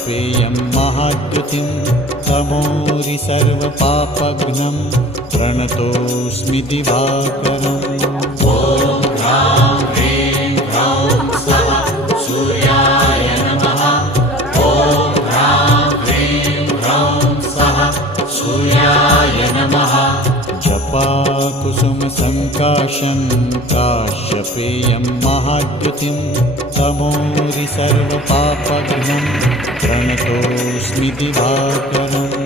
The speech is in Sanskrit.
काश्यपेयं महाद्युतिं तमोरि सर्वपापघ्नं प्रणतोऽस्मि दिवाकरम्। ॐ ह्रां ह्रीं ह्रौं स्वः सूर्याय नमः। ॐ ह्रां ह्रीं ह्रौं स्वः सूर्याय नमः। जपाकुसुमसङ्काशं काश्यपेयं महाद्युतिं तमोरि सर्वपापघ्नं प्रणतोऽस्मि दिवाकरम्।